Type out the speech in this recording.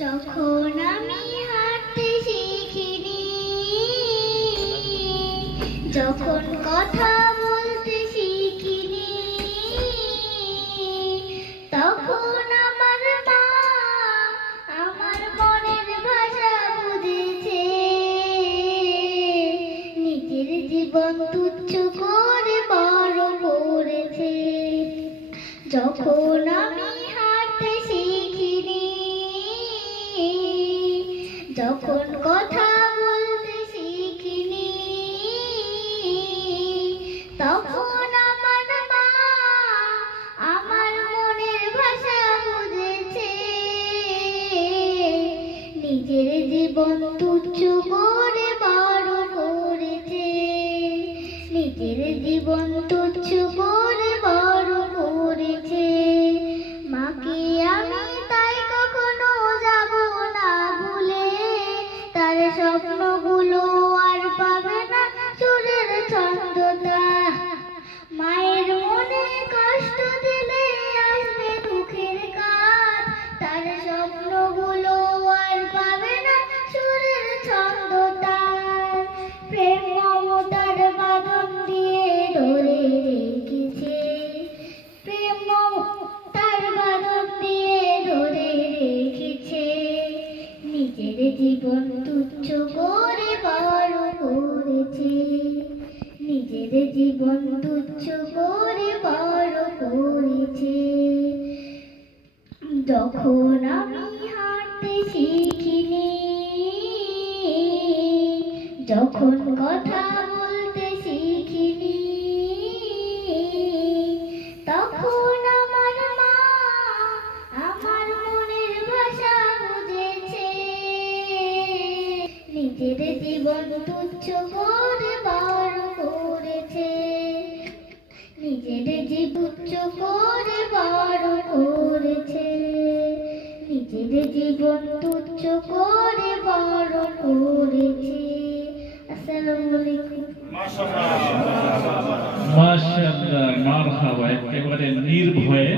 যখন আমি হাঁটতে শিখিনি, যখন কথা বলতে শিখিনি, তখন আমার মা আমার মনের ভাষা বুঝেছে। নিজের জীবন তুচ্ছ করে বড় করেছে। যখন আমি হাঁটতে শিখিনি, যখন কথা বলতে শিখিনি, তখন আমার মা আমার মনের ভাষা বুঝেছে। নিজের জীবন তুচ্ছ করে বড় করেছে। নিজের জীবন তুচ্ছ করে বড় করেছে। মাকে আমি তাই কখনো যাব না ভুলে। তার স্বপ্নগুলো আর পাবে না সুরের ছন্দটা। মায়ের মনে কষ্ট দিলে আসবে দুঃখের কাজ। তার স্বপ্নগুলো আর পাবে না সুরের ছন্দটা। প্রেম মমতার বাঁধন দিয়ে ধরে রেখেছে। প্রেম মমতার বাঁধন দিয়ে ধরে রেখেছে। নিজের জীবন তুচ্ছ করে বড় করেছে। নিজের জীবন তুচ্ছ করে বড় করেছে। যখন আমি হাঁটতে শিখিনি, যখন কথা বলতে শিখিনি, তখন আমার মা আমার মনের ভাষা বুঝেছে। নিজের জীবন তুচ্ছ করে বড় করেছে। নিজের জীবন তুচ্ছ করে বড় করেছে। নিজের জীবন তুচ্ছ করে বড় করেছে। আসসালামু আলাইকুম। মাশাআল্লাহ, মারহাবা, একেবারে নির্ভয়ে